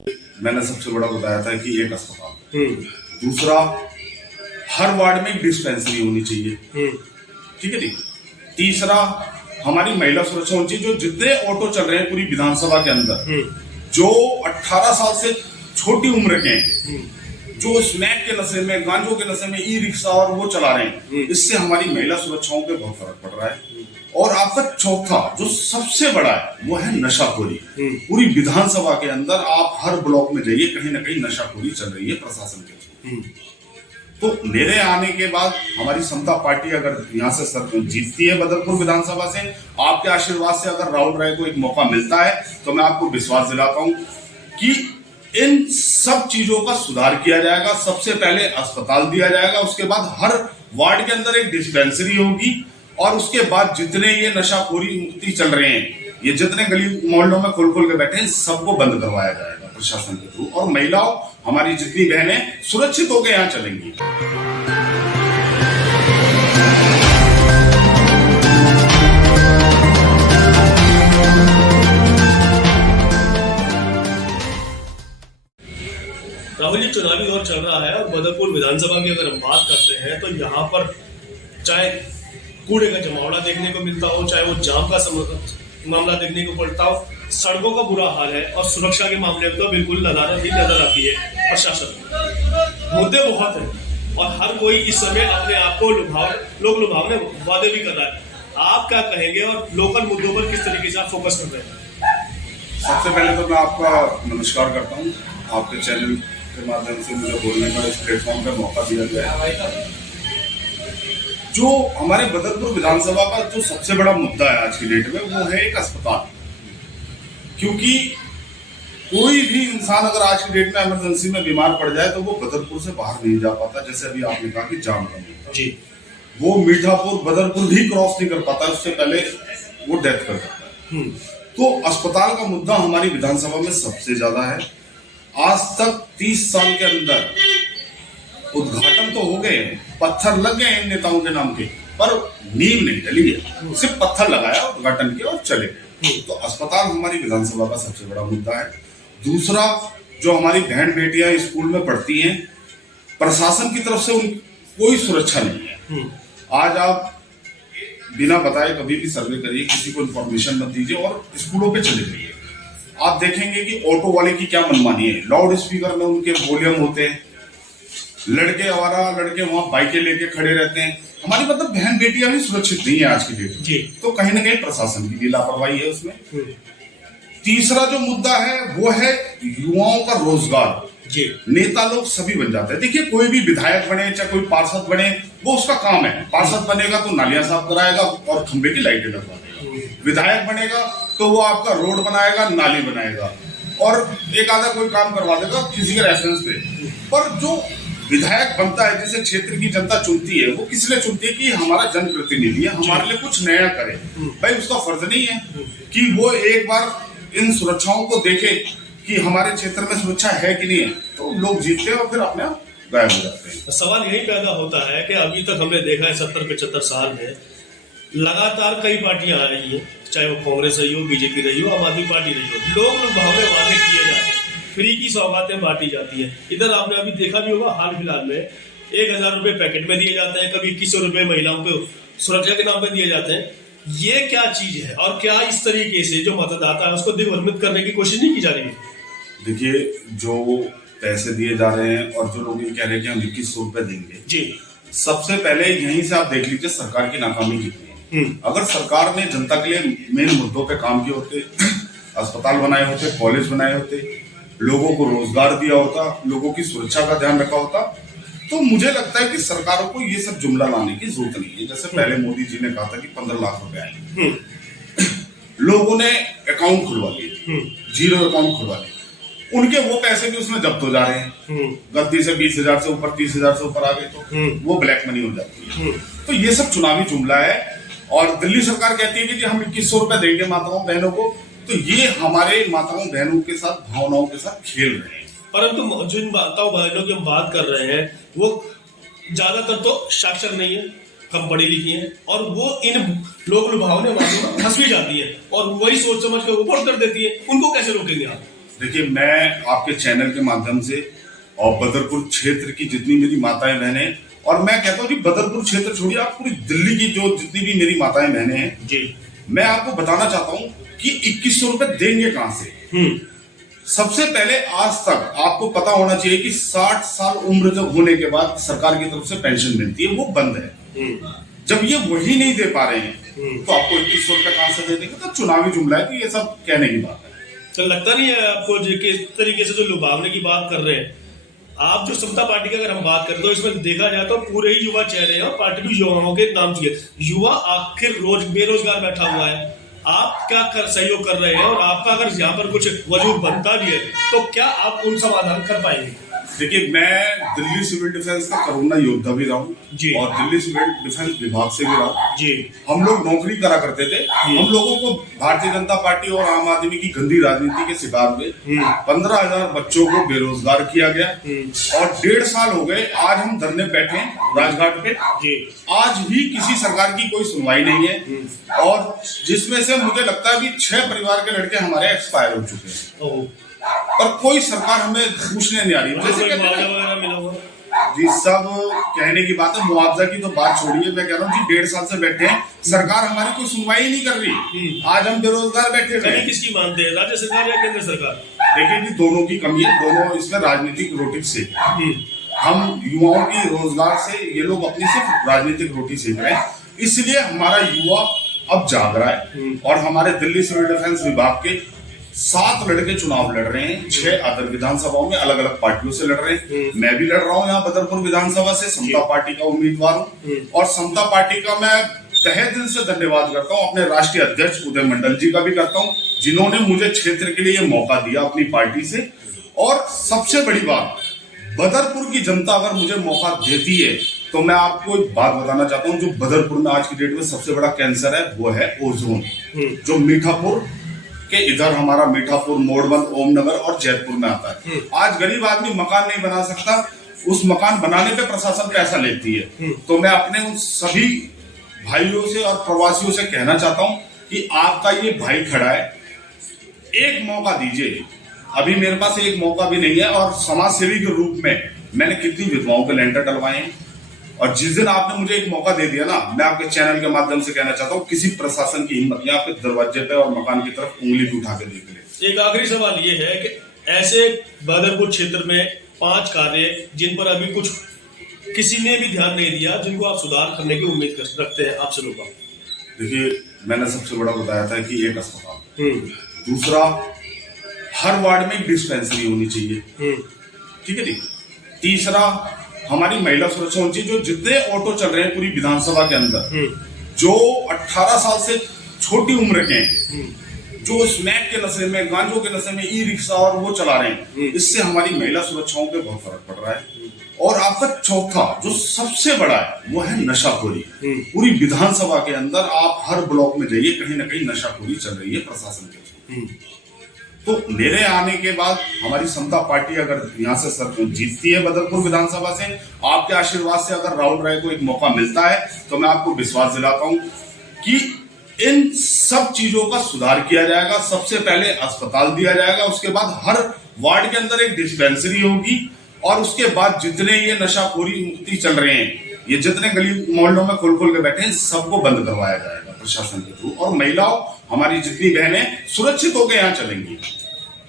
मैंने सबसे बड़ा बताया था कि एक अस्पताल, दूसरा हर वार्ड में एक डिस्पेंसरी होनी चाहिए, ठीक है जी। तीसरा हमारी महिला सुरक्षा होनी चाहिए। जो जितने ऑटो चल रहे हैं पूरी विधानसभा के अंदर, जो 18 साल से छोटी उम्र के हैं, जो स्मैक के नशे में, गांजों के नशे में ई रिक्शा और वो चला रहे हैं, इससे हमारी महिला सुरक्षाओं पे बहुत फर्क पड़ रहा है। और आपका चौथा जो सबसे बड़ा है वो है नशाखोरी। पूरी विधानसभा के अंदर आप हर ब्लॉक में जाइए, कहीं ना कहीं नशाखोरी चल रही है प्रशासन के थ्रू। तो मेरे आने के बाद हमारी समता पार्टी अगर यहाँ से जीतती है बदरपुर विधानसभा से, आपके आशीर्वाद से अगर राहुल राय को एक मौका मिलता है, तो मैं आपको विश्वास दिलाता हूँ कि इन सब चीजों का सुधार किया जाएगा। सबसे पहले अस्पताल दिया जाएगा, उसके बाद हर वार्ड के अंदर एक डिस्पेंसरी होगी, और उसके बाद जितने ये नशाखोरी मुक्ति चल रहे हैं, ये जितने गली मोहल्लों में खुल के बैठे हैं, सबको बंद करवाया जाएगा प्रशासन के थ्रू। और महिलाओं, हमारी जितनी बहनें सुरक्षित होकर यहाँ चलेंगी। राहुल जी, चुनावी दौर चल रहा है और बदरपुर विधानसभा की अगर हम बात करते हैं तो यहाँ पर चाहे कूड़े का जमावड़ा देखने को मिलता हो, चाहे वो जाम का मामला देखने को पड़ता हो, सड़कों का बुरा हाल है, और सुरक्षा के मामले में तो बिल्कुल नदारत ही नजर आती है प्रशासन। मुद्दे बहुत हैं और हर कोई इस समय अपने आप को लोग लुभावने वादे भी कर रहा है। आप क्या कहेंगे और लोकल मुद्दों पर किस तरीके से आप फोकस कर रहे हैं? सबसे पहले तो मैं आपका नमस्कार करता हूँ। आपके चैनल के माध्यम से मुझे बोलने का इस प्लेटफॉर्म पर मौका दिया गया है। जो हमारे बदरपुर विधानसभा का जो सबसे बड़ा मुद्दा है आज की डेट में, वो है एक अस्पताल। क्योंकि कोई भी इंसान अगर आज की डेट में इमरजेंसी में बीमार पड़ जाए तो वो बदरपुर से बाहर नहीं जा पाता। जैसे अभी आपने कहा कि जाम का मुद्दा जी, वो मीठापुर बदरपुर भी क्रॉस नहीं कर पाता, उससे पहले वो डेथ कर जाता है। तो अस्पताल का मुद्दा हमारी विधानसभा में सबसे ज्यादा है। आज तक 30 साल के अंदर उद्घाटन तो हो गए, पत्थर लग गए इन नेताओं के नाम के, पर नींव नहीं डली है। सिर्फ पत्थर लगाया, उद्घाटन किया और चले गए। तो अस्पताल हमारी विधानसभा का सबसे बड़ा मुद्दा है। दूसरा, जो हमारी बहन बेटियां स्कूल में पढ़ती हैं, प्रशासन की तरफ से उन कोई सुरक्षा नहीं है। आज आप बिना बताए कभी भी सर्वे करिए, किसी को इन्फॉर्मेशन मत दीजिए और स्कूलों पे चले जाइए। आप देखेंगे कि ऑटो वाले की क्या मनमानी है। लाउड स्पीकर में उनके वॉल्यूम होते हैं, लड़के आवारा लड़के वहां बाइकें लेके खड़े रहते हैं। हमारी मतलब बहन बेटियां भी सुरक्षित नहीं है आज की डेट में। तो कहीं ना कहीं प्रशासन की भी लापरवाही है उसमें। तीसरा जो मुद्दा है वो है युवाओं का रोजगार। नेता लोग सभी बन जाते हैं। देखिए, कोई भी विधायक बने चाहे कोई पार्षद बने, वो उसका काम है। पार्षद बनेगा तो नालियां साफ कराएगा और खंबे की लाइटें लगवा देगा। विधायक बनेगा तो वो आपका रोड बनाएगा, नाली बनाएगा और एक आधा कोई काम करवा देगा किसी के रेफरेंस पे। पर जो विधायक बनता है, जिसे क्षेत्र की जनता चुनती है, वो किस लिए चुनती है? कि हमारा जनप्रतिनिधि है, हमारे लिए कुछ नया करे। भाई, उसका फर्ज नहीं है कि वो एक बार इन सुरक्षाओं को देखे कि हमारे क्षेत्र में सुरक्षा है कि नहीं है। तो लोग जीतते हैं और फिर अपने आप गायब हो जाते हैं। सवाल यही पैदा होता है कि अभी तक हमने देखा है 70-75 साल में लगातार कई पार्टियां आ रही हैं, चाहे वो कांग्रेस रही हो, बीजेपी रही हो, आम आदमी पार्टी रही हो। लोग लुभावने वादे किए जाते हैं, फ्री की सौगातें बांटी जाती है। इधर आपने अभी देखा भी होगा, हाल फिलहाल में 1000 रुपए पैकेट में दिए जाते हैं, कभी 2100 रुपए महिलाओं को सुरक्षा के नाम पे दिए जाते हैं। ये क्या चीज है और क्या इस तरीके से जो मतदाता है उसको दिग्भ्रमित करने की कोशिश नहीं की जा रही है? देखिए, जो पैसे दिए जा रहे हैं और जो लोग ये कह रहे हैं कि हम 2100 रुपए देंगे जी, सबसे पहले यहीं से आप देख लीजिए सरकार की नाकामी कितनी है। अगर सरकार ने जनता के लिए मेन मुद्दों पे काम किए होते, अस्पताल बनाए होते, कॉलेज बनाए होते, लोगों को रोजगार दिया होता, लोगों की सुरक्षा का ध्यान रखा होता, तो मुझे लगता है कि सरकारों को ये सब जुमला लाने की जरूरत नहीं है। जैसे पहले मोदी जी ने कहा था कि 15 लाख रुपए आएंगे, लोगों ने अकाउंट खुलवा लिए, जीरो अकाउंट खुलवा लिए, उनके वो पैसे भी उसमें जब्त हो जा रहे हैं। गलती से 20,000 से ऊपर, 30,000 से ऊपर आ गए तो वो ब्लैक मनी हो जाती है। तो ये सब चुनावी जुमला है। और दिल्ली सरकार कहती है कि हम 2100 रुपए देंगे माताओं बहनों को, तो ये हमारे माताओं बहनों के साथ, भावनाओं के साथ खेल रहे हैं। परंतु जिन माताओं बहनों की हम बात कर रहे हैं वो ज्यादातर तो साक्षर नहीं है, कम पढ़ी लिखी हैं, और वो इन लोग लुभावने वालों में फंस भी जाती है और वही सोच समझ कर ऊपर कर देती है। उनको कैसे रोकेंगे आप? देखिए, मैं आपके चैनल के माध्यम से और बदरपुर क्षेत्र की जितनी मेरी माताएं बहनें, और मैं कहता हूँ कि बदरपुर क्षेत्र छोड़िए, आप पूरी दिल्ली की जो जितनी भी मेरी माताएं बहनें हैं जी, मैं आपको बताना चाहता हूँ कि 2100 रुपए देंगे कहां से। सबसे पहले आज तक आपको पता होना चाहिए कि 60 साल उम्र जब होने के बाद सरकार की तरफ से पेंशन मिलती है, वो बंद है। जब ये वही नहीं दे पा रहे हैं तो आपको 2100 रुपए कहां से दे देंगे? तो चुनावी जुमला है कि ये सब कहने की बात है। तो लगता नहीं है आपको जो किस तरीके से जो लुभावने की बात कर रहे हैं आप, जो समता पार्टी की अगर हम बात करें तो इसमें देखा जाए तो पूरे ही युवा चेहरे हैं और पार्टी भी युवाओं के नाम चाहिए। युवा आखिर रोज बेरोजगार बैठा हुआ है, आप क्या कर सहयोग कर रहे हैं और आपका अगर यहाँ पर कुछ वजूद बनता भी है तो क्या आप उन समाधान कर पाएंगे? देखिए, मैं दिल्ली सिविल डिफेंस का कोरोना योद्धा भी रहा जी। हूँ और दिल्ली सिविल डिफेंस विभाग से भी रहा हूँ जी। हम लोग नौकरी करा करते थे। हम लोगों को भारतीय जनता पार्टी और आम आदमी की गंदी राजनीति के शिकार हुए 15,000 बच्चों को बेरोजगार किया गया और 1.5 साल हो गए आज हम धरने बैठे हैं राजघाट पे। आज भी किसी सरकार की कोई सुनवाई नहीं है और जिसमें से मुझे लगता है कि 6 परिवार के लड़के हमारे एक्सपायर हो चुके हैं पर कोई सरकार हमें पूछने नहीं आ रही। जैसे मुआवजा वगैरह मिला हुआ जी, सब कहने की बात है, मुआवजा की तो बात छोड़िए, मैं कह रहा हूँ जी 1.5 साल से बैठे हैं, सरकार हमारी कोई सुनवाई नहीं कर रही। आज हम बेरोजगार बैठे हुए हैं। किसकी मानते हैं, राज्य सरकार या केंद्र सरकार? देखिए जी, दोनों की कमी है, दोनों इसमें राजनीतिक रोटी सेक रहे हैं। हम युवाओं की रोजगार से, ये लोग अपनी सिर्फ राजनीतिक रोटी सेक रहे हैं, इसलिए हमारा युवा अब जाग रहा है और हमारे दिल्ली सिविल डिफेंस विभाग के 7 लड़के चुनाव लड़ रहे हैं 6 अदर विधानसभाओं में, अलग अलग पार्टियों से लड़ रहे हैं। मैं भी लड़ रहा हूँ यहाँ बदरपुर विधानसभा से, समता पार्टी का उम्मीदवार हूँ और समता पार्टी का मैं तहे दिल से धन्यवाद करता हूँ अपने राष्ट्रीय अध्यक्ष उदय मंडल जी का भी करता हूँ, जिन्होंने मुझे क्षेत्र के लिए मौका दिया अपनी पार्टी से। और सबसे बड़ी बात, बदरपुर की जनता अगर मुझे मौका देती है तो मैं आपको एक बात बताना चाहता हूँ, जो बदरपुर में आज की डेट में सबसे बड़ा कैंसर है वो है ओजोन, जो मीठापुर के इधर हमारा मीठापुर, मोड़बंद, ओमनगर और जयपुर में आता है। आज गरीब आदमी मकान नहीं बना सकता, उस मकान बनाने पे प्रशासन पैसा लेती है। तो मैं अपने उन सभी भाइयों से और प्रवासियों से कहना चाहता हूं कि आपका ये भाई खड़ा है, एक मौका दीजिए। अभी मेरे पास एक मौका भी नहीं है और समाज सेवी के रूप में मैंने कितनी विधवाओं के लेंटर डलवाए हैं और जिस दिन आपने मुझे एक मौका दे दिया ना, मैं आपके चैनल के माध्यम से कहना चाहता हूँ, किसी प्रशासन की हिम्मत नहीं आपके दरवाजे पे और मकान की तरफ उंगली भी उठा के देख ले। एक आखिरी सवाल ये है कि ऐसे बदरपुर क्षेत्र में 5 कार्य जिन पर अभी कुछ किसी ने भी ध्यान नहीं दिया, जिनको आप सुधार करने की उम्मीद रखते हैं आपसे लोग? देखिए, मैंने सबसे बड़ा बताया था कि एक अस्पताल, दूसरा हर वार्ड में एक डिस्पेंसरी होनी चाहिए, ठीक है जी। तीसरा, हमारी महिला सुरक्षा होनी चाहिए। जो जितने ऑटो चल रहे हैं पूरी विधानसभा के अंदर, जो 18 साल से छोटी उम्र के हैं, जो स्मैक के नशे में, गांजों के नशे में ई रिक्शा और वो चला रहे हैं, इससे हमारी महिला सुरक्षाओं पे बहुत फर्क पड़ रहा है। और आपका चौथा जो सबसे बड़ा है वो है नशाखोरी। पूरी विधानसभा के अंदर आप हर ब्लॉक में जाइए, कहीं ना कहीं नशाखोरी चल रही है प्रशासन के थ्रू। तो मेरे आने के बाद हमारी समता पार्टी अगर यहाँ से सर जीतती है बदरपुर विधानसभा से, आपके आशीर्वाद से अगर राहुल राय को एक मौका मिलता है, तो मैं आपको विश्वास दिलाता हूँ कि इन सब चीजों का सुधार किया जाएगा। सबसे पहले अस्पताल दिया जाएगा, उसके बाद हर वार्ड के अंदर एक डिस्पेंसरी होगी और उसके बाद जितने ये नशाखोरी मुक्ति चल रहे हैं, ये जितने गली मोहल्लों में खोल खोल के बैठे हैं, सबको बंद करवाया जाएगा प्रशासन के थ्रू और महिलाओं, हमारी जितनी बहनें सुरक्षित होकर यहाँ चलेंगी।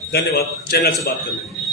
धन्यवाद चैनल से बात करने के लिए।